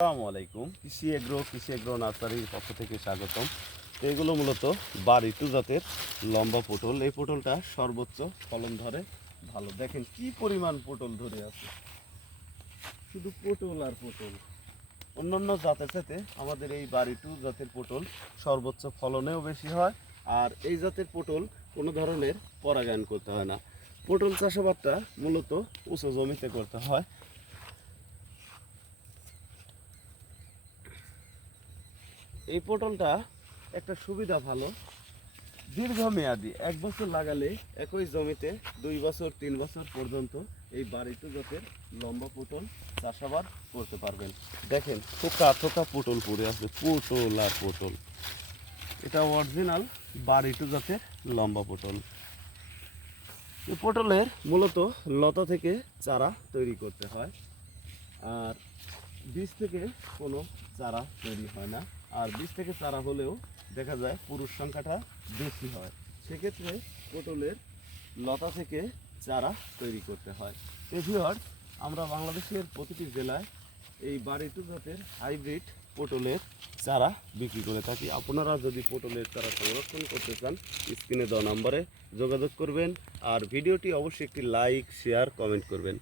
আসসালামু আলাইকুম। কৃষি এগ্রো নার্সারির পক্ষ থেকে স্বাগতম। তো এগুলো মূলত বাড়িটু জাতের লম্বা পটল। এই পটলটা সর্বোচ্চ ফলন ধরে ভালো। দেখেন কি পরিমাণ পটল ধরে আছে, শুধু পটল আর পটল। অন্যান্য জাতের সাথে আমাদের এই বাড়িটু জাতের পটল সর্বোচ্চ ফলনেও বেশি হয়। আর এই জাতের পটল কোনো ধরনের পরাগায়ন করতে হয় না। পটল চাষাবাদটা মূলত উঁচু জমিতে করতে হয়। এই পটলটা একটা সুবিধা ভালো, দীর্ঘমেয়াদী। 1 বছর লাগালে একই জমিতে 2 বছর 3 বছর পর্যন্ত এই বাড়িটু জাতের লম্বা পটল চাষাবাদ করতে পারবেন। দেখেন থোকা থোকা পটল পড়ে আছে, পটল আর পটল। এটা অরিজিনাল বাড়িটু জাতের লম্বা পটল। এই পটলের মূলত লতা থেকে চারা তৈরি করতে হয়, আর বীজ থেকে কোনো চারা তৈরি হয় না। আর বীজ থেকে চারা হলেও দেখা যায় পুরুষ সংখ্যাটা বেশি হয়। সেক্ষেত্রে পটলের লতা থেকে চারা তৈরি করতে হয়। এভিওর আমরা বাংলাদেশের প্রতিটি জেলায় এই বাড়িটু জাতের হাইব্রিড পটলের চারা বিক্রি করে থাকি। আপনারা যদি পটলের চারা সংরক্ষণ করতে চান, স্ক্রিনে দেওয়া নম্বরে যোগাযোগ করবেন। আর ভিডিওটি অবশ্যই একটি লাইক, শেয়ার, কমেন্ট করবেন।